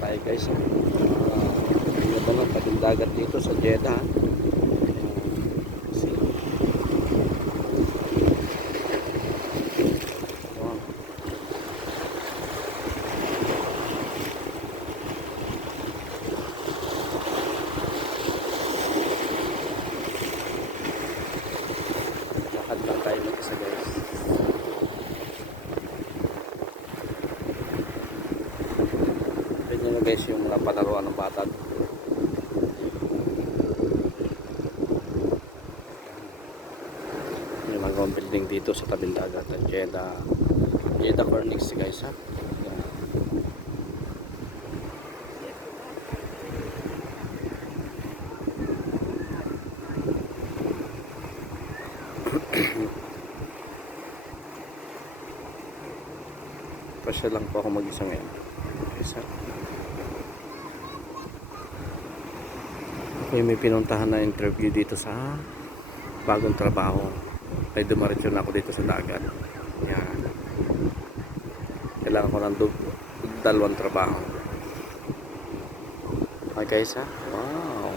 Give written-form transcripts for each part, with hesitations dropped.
tayo guys. Ito ng tabing dagat dito sa Jeddah. See? Wow. Lakad lang tayo mag-isa guys. Ganyan na guys yung mga palaruan ng bata. Yung mga building dito sa tabing dagat ng Jeddah Corniche guys ha. Pasya lang po ako mag-isa ngayon guys ha. May pinuntahan na interview dito sa bagong trabaho. Ay dumaretso na ako dito sa dagat. Yan. Kailangan ko ng dalawang trabaho. Okay guys ha. Wow.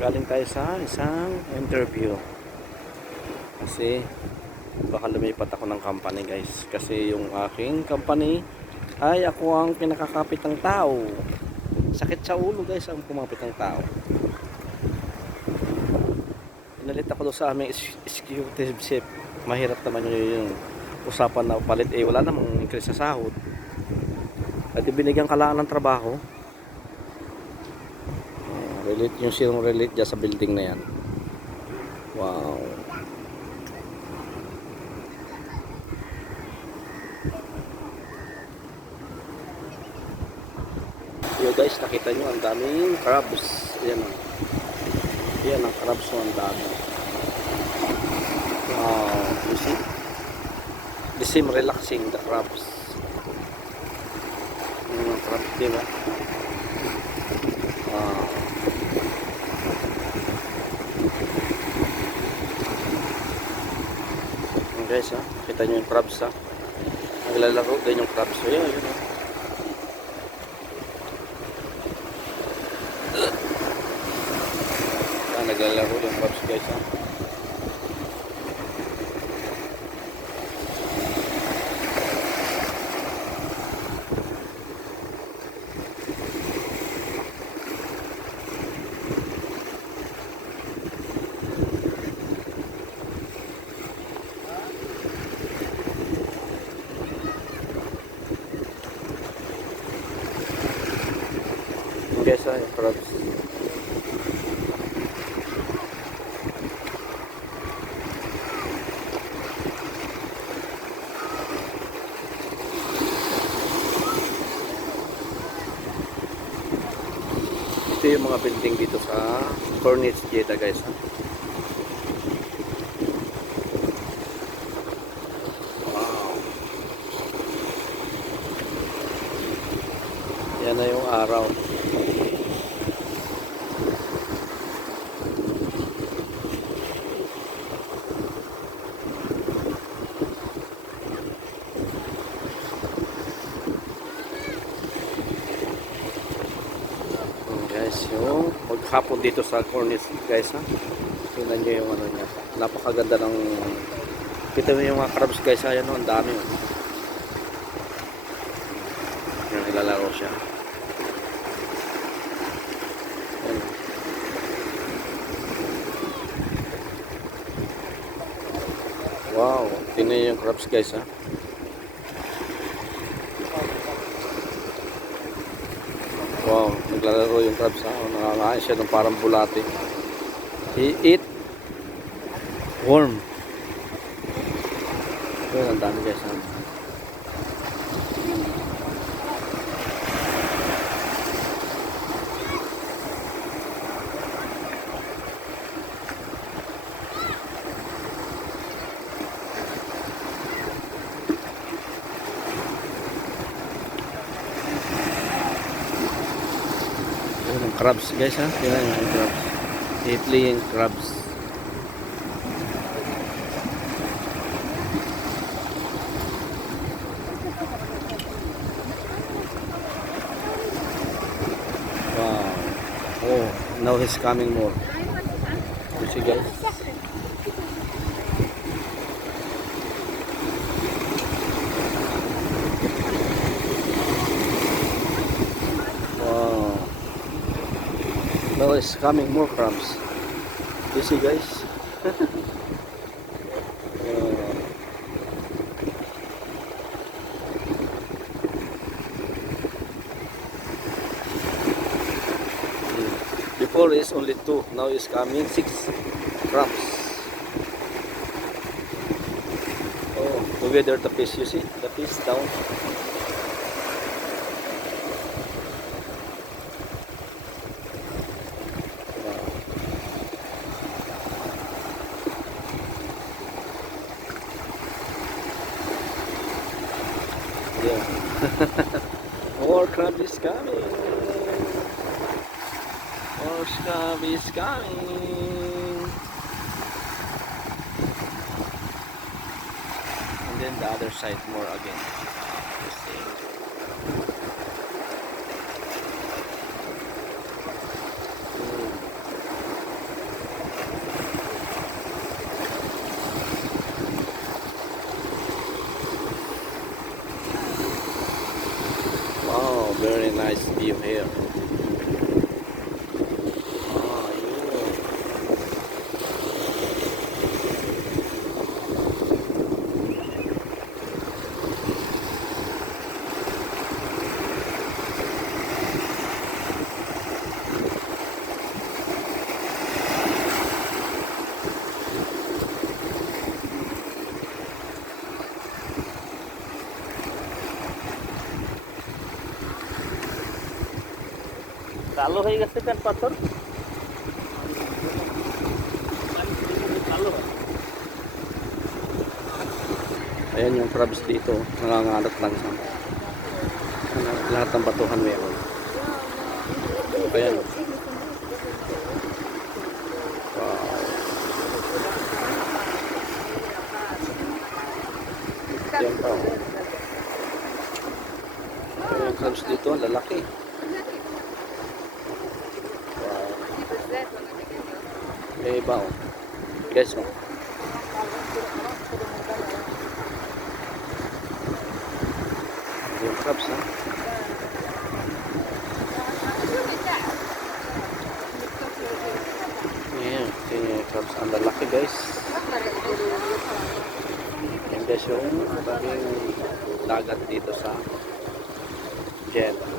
Galing tayo sa isang interview. Kasi baka lumipat ako ng company guys, kasi yung aking company ay ako ang pinakakapit ng tao. Sakit sa ulo guys ang kumapit ng tao. Pinalit ako doon sa aming executive chef. Mahirap naman yung usapan na palit, wala namang increase sa sahod at binigyan ka lang ng trabaho. Relate yung silong relate dyan sa building na yan. Wow. Yo guys, nakita nyo ang daming crabs. Ayan o. Ayan ang crabs o, ang dami. Wow. You see? They seem relaxing, the crabs. Ayan ang crabs, diba? Wow. Ayan guys ha, nakita nyo yung crabs ha. Naglalaro din yung crabs. Ayan, ayan ha. Naglalaro yung crabs guys ha. Guys ha, yung crabs. Ito yung mga building dito sa Corniche, Jeddah guys ha. Wow. Yan na yung araw. Guys, yung maghapon dito sa Corniche guys ha. Tingnan nyo yung ano niya. Napakaganda ng, kita mo yung mga crabs guys ha. Yan o, ang dami o. Yan, nilalaro siya. Yan. Wow, tingnan nyo yung crabs guys ha. Wow, naglalaro yung crabs ha. Nakakain siya ng parang bulate. He eat worm. Yun, ang dami guys ha. Crabs guys ha, tingnan nyo yung crabs. playing crabs. Wow. Oh, now he's coming more. You see guys? Wow. Now it's coming more crabs. You see guys? Before is only 2, now is coming 6 crabs. Oh, together the fish, you see? The fish down. Wow. Yeah. More crab is coming. More crab is coming. And then the other side more again. You see. Wow, very nice view here. কালো হয়ে গেছে কেন পাথর? Ayan yung crabs dito, nangangalat lang sa lahat ng batuhan meron. Ayan. Wow. Ayan pa. Ayan yung crabs dito, lalaki. May iba oh. Guys oh. Yung crabs ha. Ayan. Yung crabs ang lalaki guys. Ayan guys yung maraming dagat dito sa Jeddah.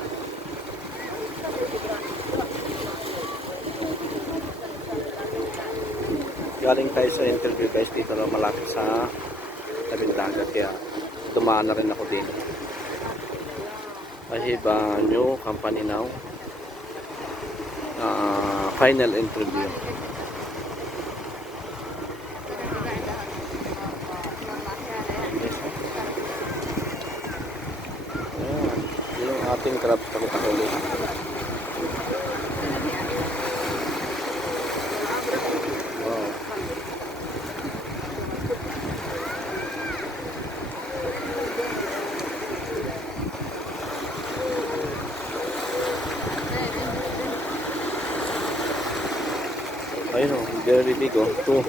Galing tayo sa interview guys dito na malapit sa tabing dagat kaya dumaan na rin ako din. I have a new company now. Final interview. Ayan. Yung ating crabs takot-takot. Ayun oh, very big oh. 2.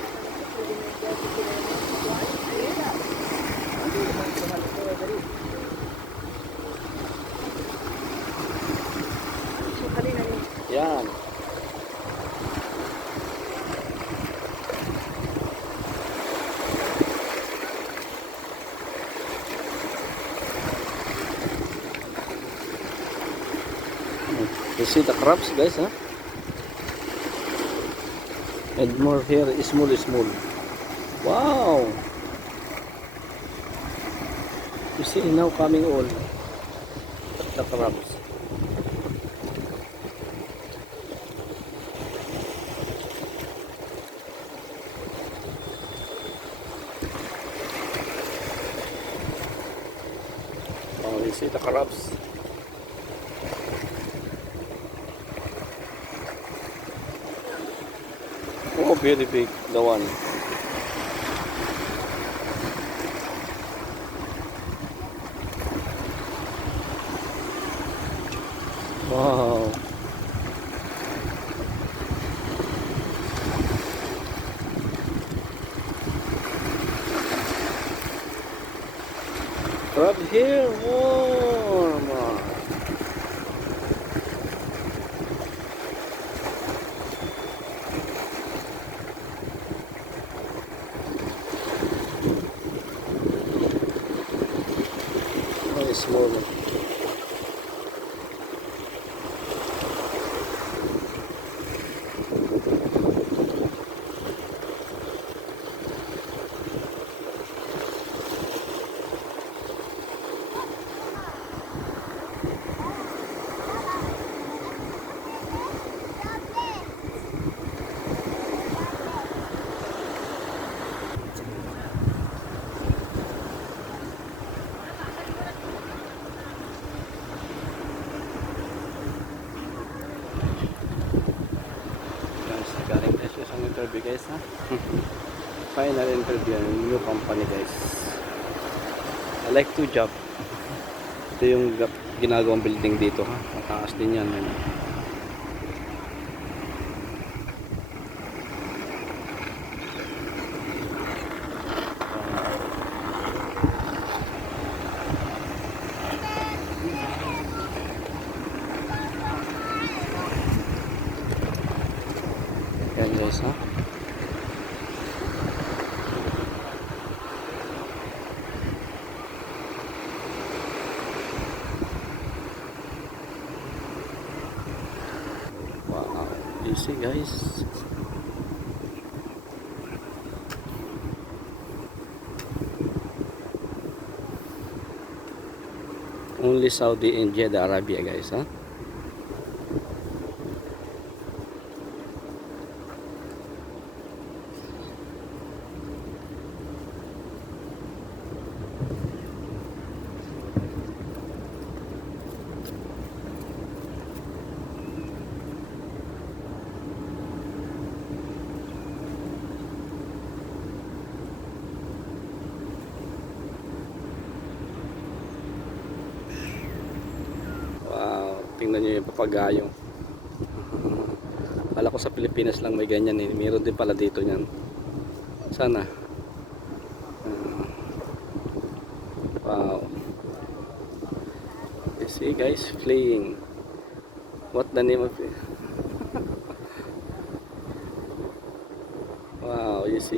Yan. You see the crabs guys, huh? And more here, small. Wow! You see now coming all the crabs. Oh, you see the crabs. Very big, the one. Wow. Crab here, warm. Oh, small. Guys, galing tayo sa isang interview guys ha. Final interview ng new company guys. I like to job. Ito yung ginagawang building dito ha. Mataas din yan. Yan guys ha. Wow, easy guys. Only Saudi and Jeddah Arabia guys ha. Wow, tingnan nyo yung papagayo. Kala ko sa Pilipinas lang may ganyan eh. Meron din pala dito yan. Sana. Wow. You see guys, fleeing. What the name of it? Wow, you see?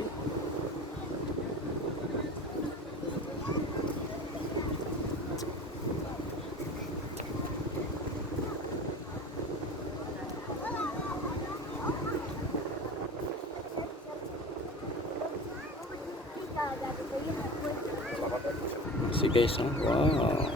See guys, huh? Wow.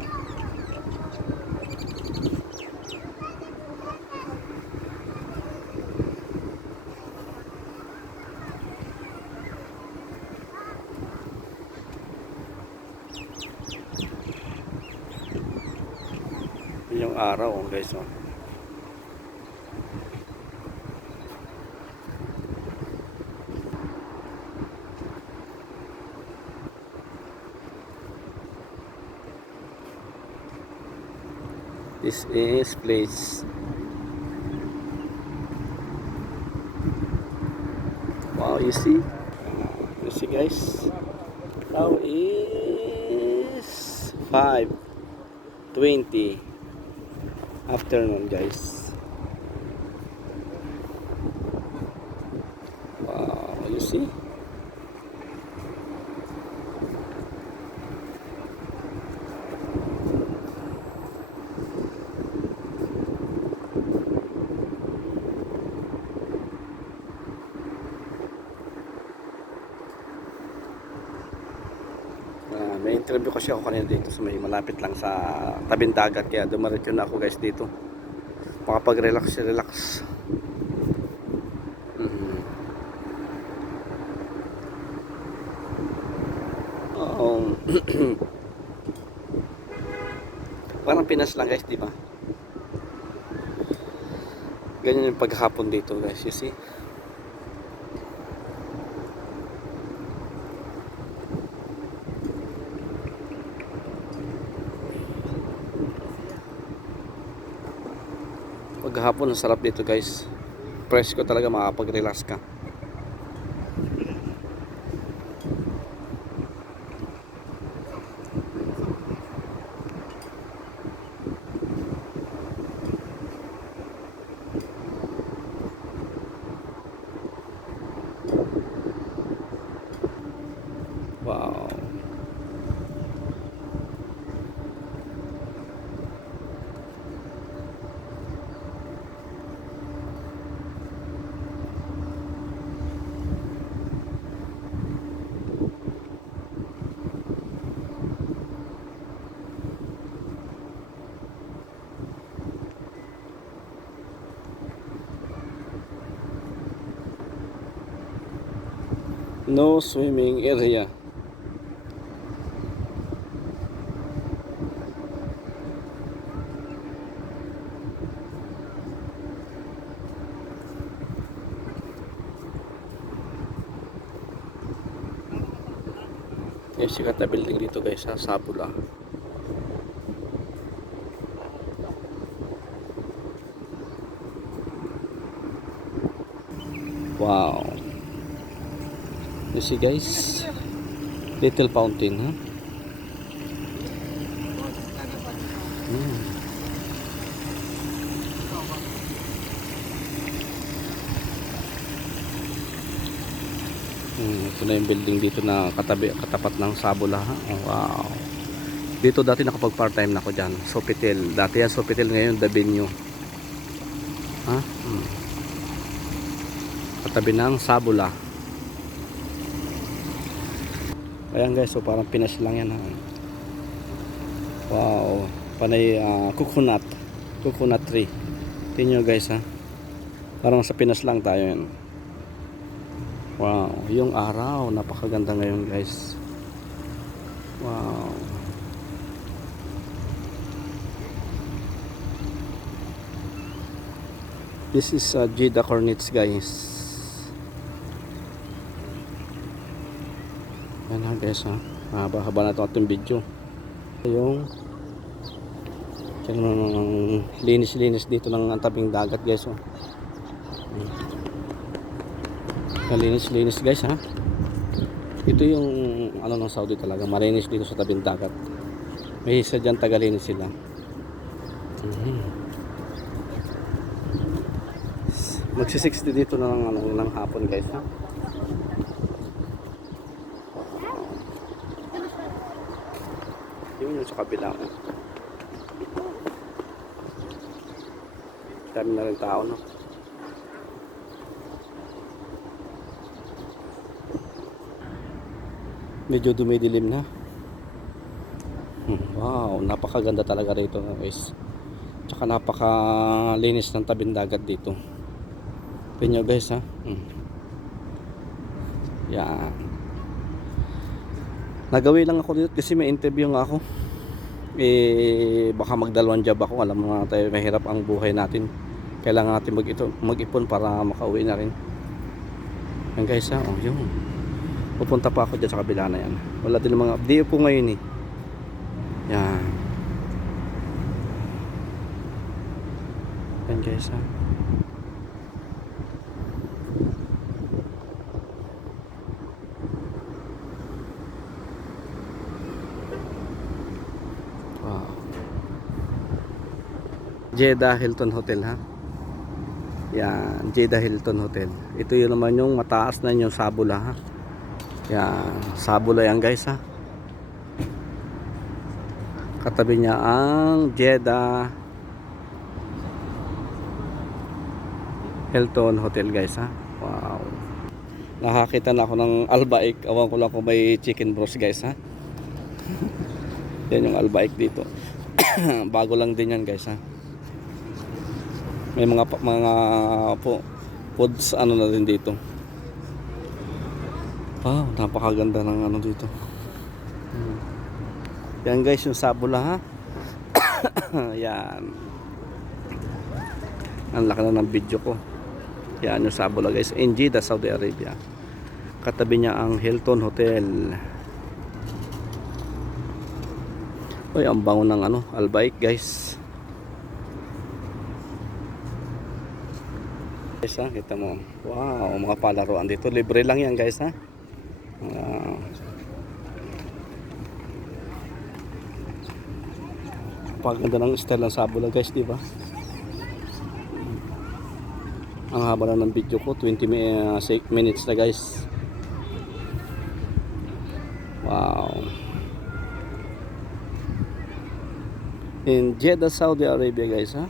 Yung araw guys, oh. This is place. Wow, you see? You see guys? Now is 5:20 afternoon guys. Wow, you see? May interview kasi ako kanina dito sa may malapit lang sa tabing dagat, kaya dumaretso na ako guys dito makapag-relax. Parang Pinas lang guys, di ba? Ganyan yung paghapon dito guys, you see? maghapon, ang sarap dito guys. Presko talaga, makapag-relax ka. Wow. No swimming area. Yung sikat na building dito guys sa Sabula. Wow. You see guys, little fountain, huh? Ito na yung building dito na katapat ng Sabula, ha? Oh, wow. Dito dati nakapag part time na ako dyan, Sofitel. Dati yan Sofitel, ngayon The Venue, ha? Katabi ng Sabula. Ayan guys, so parang Pinas lang yan, ha? Wow, panay coconut tree. Tingnan nyo guys, ha? Parang sa Pinas lang tayo yan. Wow, yung araw napakaganda ngayon guys. Wow. This is Jeddah Cornets guys. Yan na guys, ha. Haba-haba na ito ating video. Yung linis-linis dito ng tabing dagat guys, oh. Linis-linis guys, ha. Ito yung ano ng Saudi talaga, marinis dito sa tabing dagat. May isa dyan, tagalinis sila. Magsi-60 dito ng hapon guys, ha. Yun yung sa kabila, ha. Dami na rin tao, no. Medyo dumidilim na. Wow, napakaganda talaga rito guys. Tsaka napakalinis ng tabing dagat dito. Tingnan nyo guys, ha. Yan. Nagawi lang ako dito kasi may interview nga ako. Baka magdalawang job ako. Alam mo nga tayo, mahirap ang buhay natin. Kailangan natin mag-ipon para makauwi na rin. Yan guys, ha. Oh, yun. Pupunta pa ako dyan sa kabila na yan. Wala din mga update po ngayon, eh. Yan. Yan guys, ha. Wow. Jeddah Hilton Hotel, ha. Yan, Jeddah Hilton Hotel. Ito yun naman yung mataas na yung Sabula, ha. Yan, Sabula yan guys, ha. Katabi niya ang Jeddah Hilton Hotel guys, ha. Wow. Nakakita na ako ng Albaik. Awan ko lang kung may chicken bros guys, ha. Yan yung Albaik dito. Bago lang din yan guys, ha. May mga foods ano na din dito. Wow, napakaganda ng ano dito. Yan guys, yung Sabula, ha. Yan. Ang laki na ng video ko. Yan yung Sabula guys, in Jeddah, Saudi Arabia. Katabi niya ang Hilton Hotel. Uy, ang bango ng ano, Albaik guys. Guys ha, kita mo. Wow, mga palaruan dito. Libre lang yan guys ha. Paganda ng style ng sabula guys, di ba? Ang haba na ng video ko, 6 minutes na guys. Wow. In Jeddah, Saudi Arabia guys ha.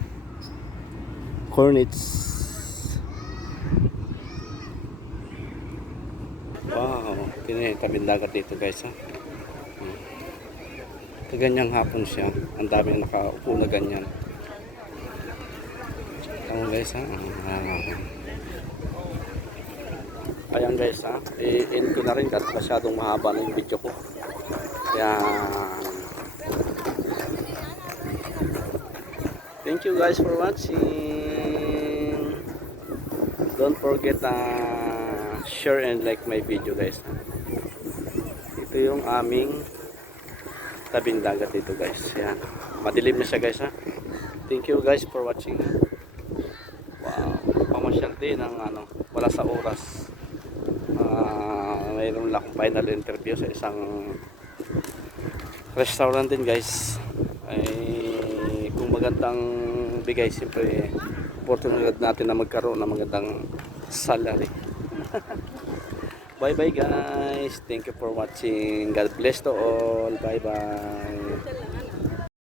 Hornets. Wow, tabing dagat dito guys ha. Ganyang hapon siya. Ang daming nakaupo na ganyan. Tama guys ha. Ayan guys ha. I-end ko na rin kasi masyadong mahaba na yung video ko. Yan. Thank you guys for watching. Don't forget share and like my video guys. Ito yung aming tabing dagat dito guys. Yan. Madilim na siya guys ha. Thank you guys for watching. Wow. Pamasyal din ng wala sa oras. Mayroon lang akong final interview sa isang restaurant din guys. Ay kung magandang bigay siyempre oportunidad natin na magkaroon ng magandang salary. Bye bye guys. Thank you for watching. God bless to all. Bye bye.